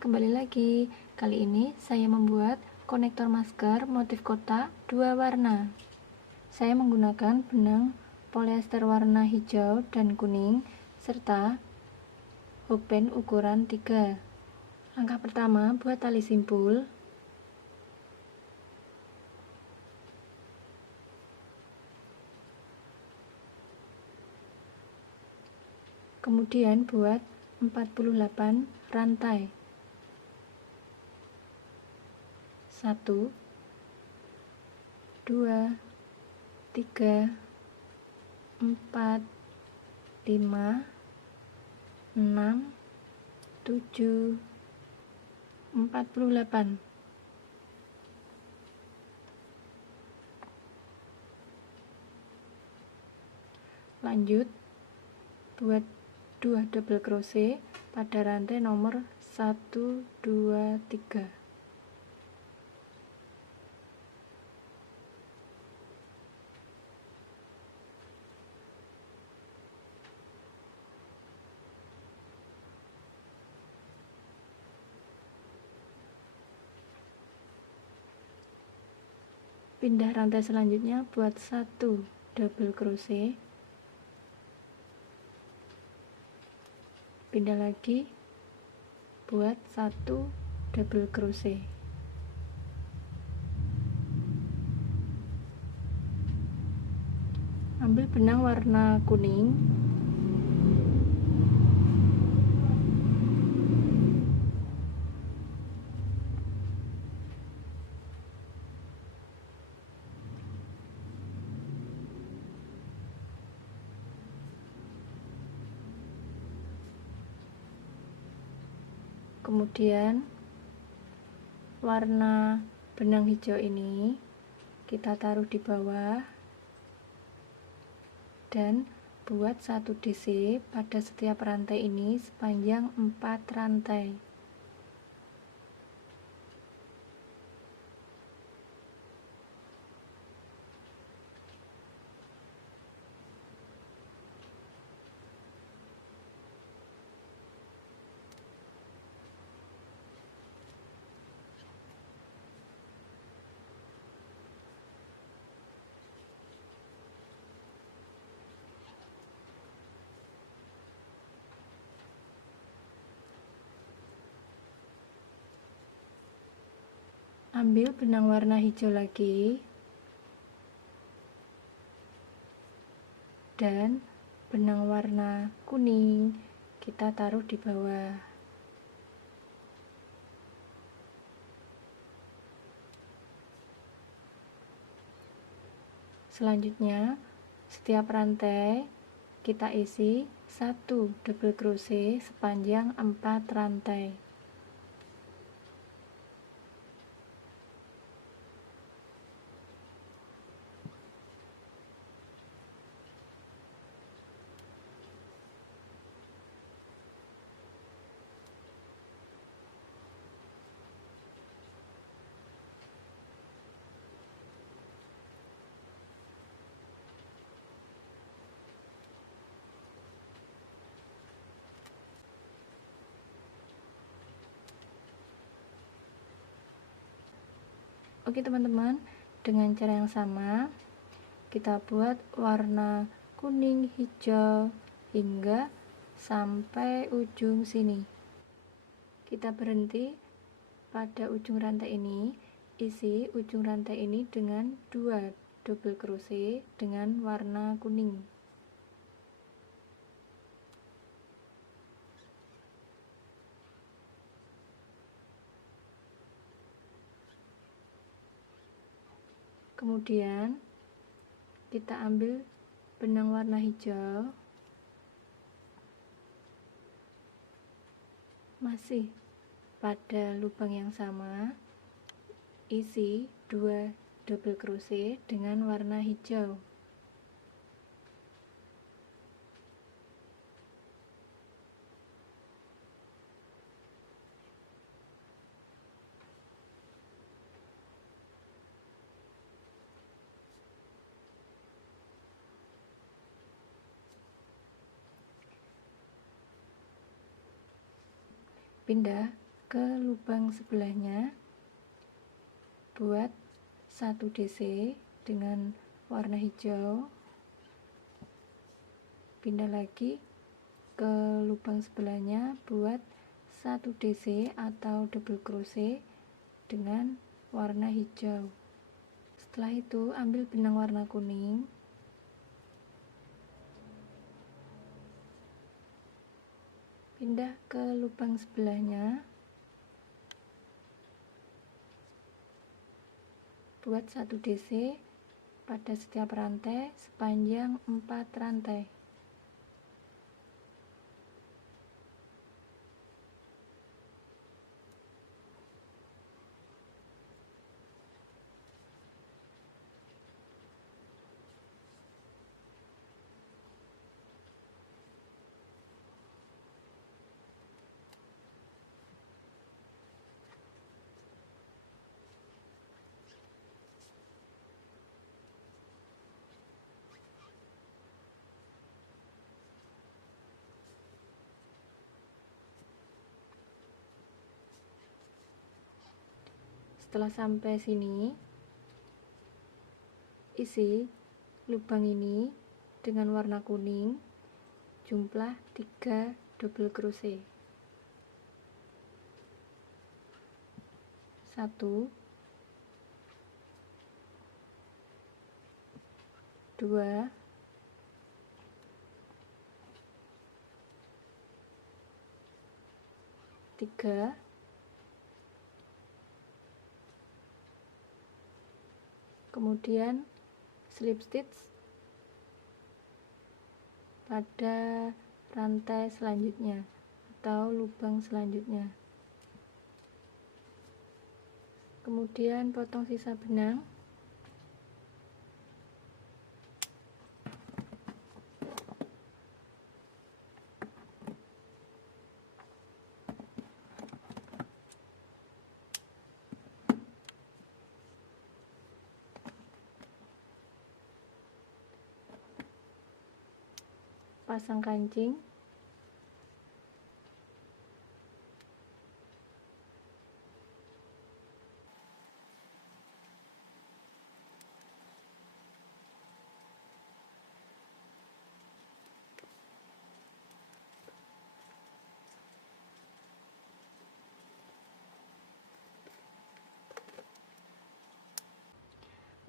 kembali lagi. Kali ini saya membuat konektor masker motif kotak 2 warna. Saya menggunakan benang polyester warna hijau dan kuning serta hokben ukuran 3. Langkah pertama, buat tali simpul. Kemudian buat 48 rantai. 1 2 3 4 5 6 7 48. Lanjut buat 2 double crochet pada rantai nomor 1 2 3. Pindah rantai selanjutnya buat 1 double crochet, pindah lagi buat 1 double crochet. Ambil benang warna kuning, kemudian warna benang hijau ini kita taruh di bawah dan buat 1 DC pada setiap rantai ini sepanjang 4 rantai. Ambil benang warna hijau lagi dan benang warna kuning kita taruh di bawah. Selanjutnya setiap rantai kita isi 1 double crochet sepanjang 4 rantai. Oke teman-teman, dengan cara yang sama kita buat warna kuning hijau hingga sampai ujung sini. Kita berhenti pada ujung rantai ini, isi ujung rantai ini dengan 2 double crochet dengan warna kuning. Kemudian kita ambil benang warna hijau, masih pada lubang yang sama, isi 2 double crochet dengan warna hijau. Pindah ke lubang sebelahnya, buat 1 DC dengan warna hijau, pindah lagi ke lubang sebelahnya, buat 1 DC atau double crochet dengan warna hijau. Setelah itu ambil benang warna kuning, pindah ke lubang sebelahnya, buat 1 DC pada setiap rantai sepanjang 4 rantai. Setelah sampai sini, isi lubang ini dengan warna kuning, jumlah 3 double crochet. 1, 2, 3, kemudian slip stitch pada rantai selanjutnya atau lubang selanjutnya, kemudian potong sisa benang, pasang kancing,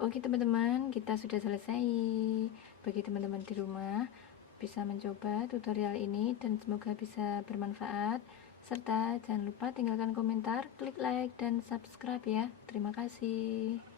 Oke teman-teman, kita sudah selesai. Bagi teman-teman di rumah bisa mencoba tutorial ini dan semoga bisa bermanfaat. Serta jangan lupa tinggalkan komentar, klik like dan subscribe ya. Terima kasih.